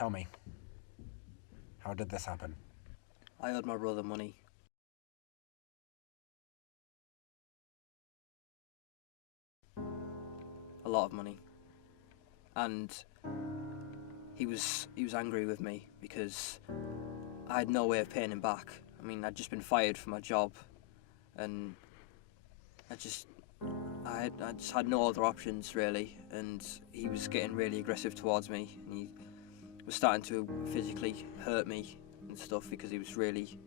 Tell me, how did this happen? I owed my brother money. A lot of money. And he was angry with me because I had no way of paying him back. I mean, I'd just been fired from my job, and I just had no other options really, and he was getting really aggressive towards me, and he was starting to physically hurt me and stuff because he was really,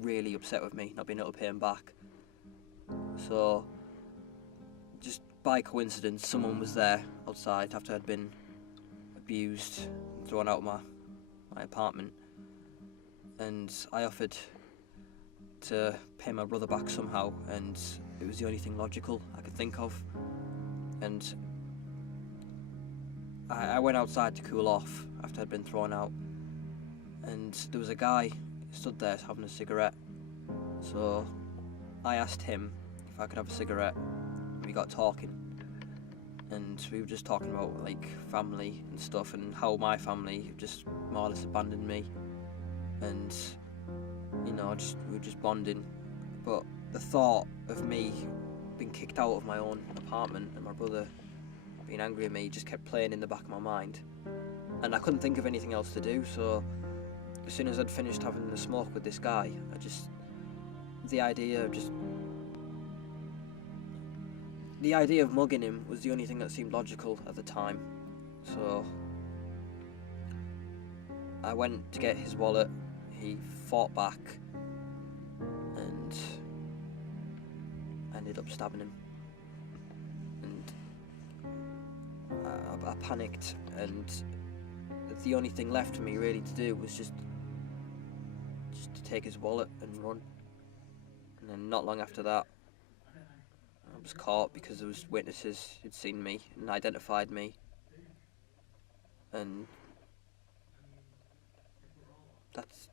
really upset with me not being able to pay him back. So, just by coincidence, someone was there outside after I'd been abused and thrown out of my apartment, and I offered to pay my brother back somehow, and it was the only thing logical I could think of. And I went outside to cool off after I'd been thrown out, and there was a guy stood there having a cigarette. So I asked him if I could have a cigarette. We got talking, and we were just talking about like family and stuff, and how my family just more or less abandoned me, and you know, we were just bonding. But the thought of me being kicked out of my own apartment and my brother being angry at me just kept playing in the back of my mind, and I couldn't think of anything else to do. So as soon as I'd finished having the smoke with this guy, the idea of mugging him was the only thing that seemed logical at the time. So I went to get his wallet. He fought back, and I ended up stabbing him. And I panicked, and the only thing left for me really to do was just to take his wallet and run. And then not long after that, I was caught because there was witnesses who'd seen me and identified me, and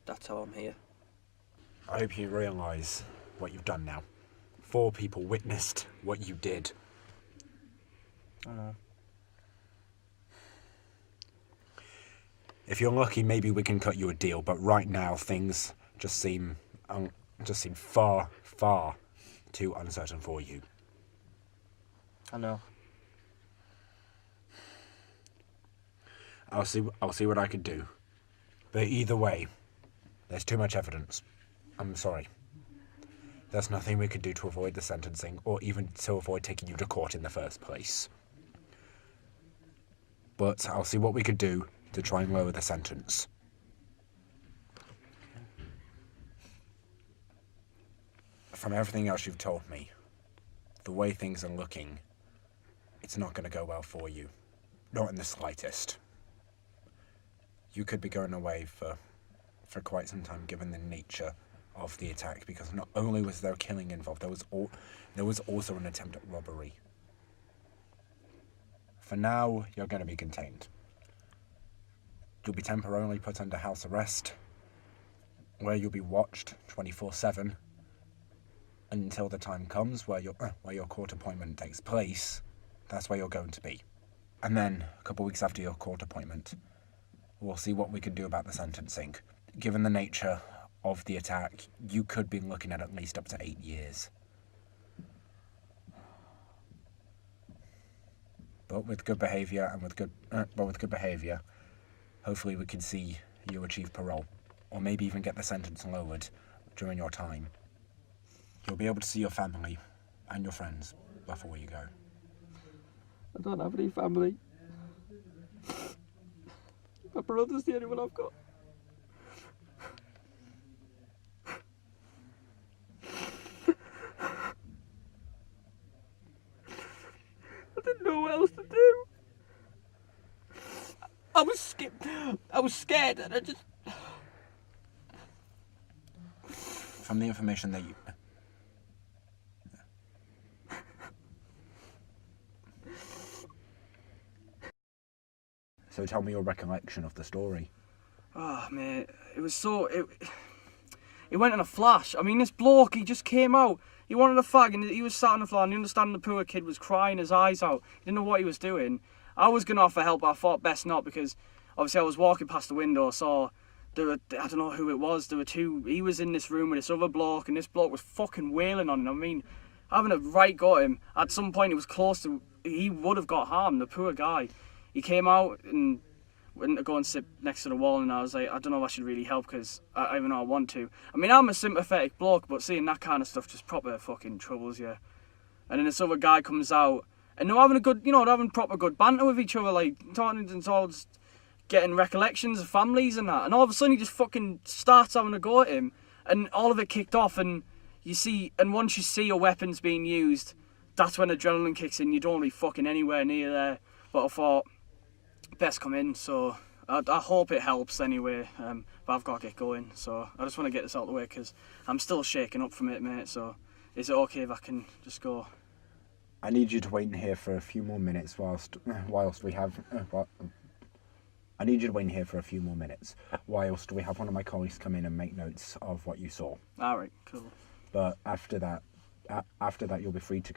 that's how I'm here. I hope you realise what you've done now. 4 people witnessed what you did. I know. If you're lucky, maybe we can cut you a deal, but right now things just seem far, far too uncertain for you. I know. I'll see what I can do. But either way, there's too much evidence. I'm sorry. There's nothing we could do to avoid the sentencing, or even to avoid taking you to court in the first place. But I'll see what we could do to try and lower the sentence. From everything else you've told me, the way things are looking, it's not going to go well for you. Not in the slightest. You could be going away for quite some time, given the nature of the attack, because not only was there killing involved, there was also an attempt at robbery. For now, you're going to be contained. You'll be temporarily put under house arrest, where you'll be watched 24/7 until the time comes where your court appointment takes place. That's where you're going to be. And then, a couple of weeks after your court appointment, we'll see what we can do about the sentencing. Given the nature of the attack, you could be looking at least up to 8 years. But with good behaviour hopefully we can see you achieve parole, or maybe even get the sentence lowered during your time. You'll be able to see your family and your friends before you go. I don't have any family. My brother's the only one I've got. I didn't know what else to do. I was scared, and I just... From the information that you... So tell me your recollection of the story. Oh, mate, it was so... It went in a flash. I mean, this bloke, he just came out. He wanted a fag, and he was sat on the floor, and you understand the poor kid was crying his eyes out. He didn't know what he was doing. I was going to offer help, but I thought best not, because obviously I was walking past the window, saw there were, I don't know who it was, there were two, he was in this room with this other bloke, and this bloke was fucking wailing on him. I mean, having a right go at him, at some point he was close to, he would have got harmed, the poor guy. He came out and went to go and sit next to the wall, and I was like, I don't know if I should really help, because I even though I want to. I mean, I'm a sympathetic bloke, but seeing that kind of stuff just proper fucking troubles you. And then this other guy comes out, and they're having a good, they're having proper good banter with each other, like, talking and towards getting recollections of families and that. And all of a sudden he just fucking starts having a go at him, and all of it kicked off, and once you see your weapons being used, that's when adrenaline kicks in. You don't want to be fucking anywhere near there. But I thought, best come in, so I hope it helps anyway. But I've got to get going, so I just want to get this out of the way, because I'm still shaking up from it, mate. So is it okay if I can just go? I need you to wait in here for a few more minutes whilst we have... I need you to wait in here for a few more minutes whilst we have one of my colleagues come in and make notes of what you saw. Alright, cool. But after that you'll be free to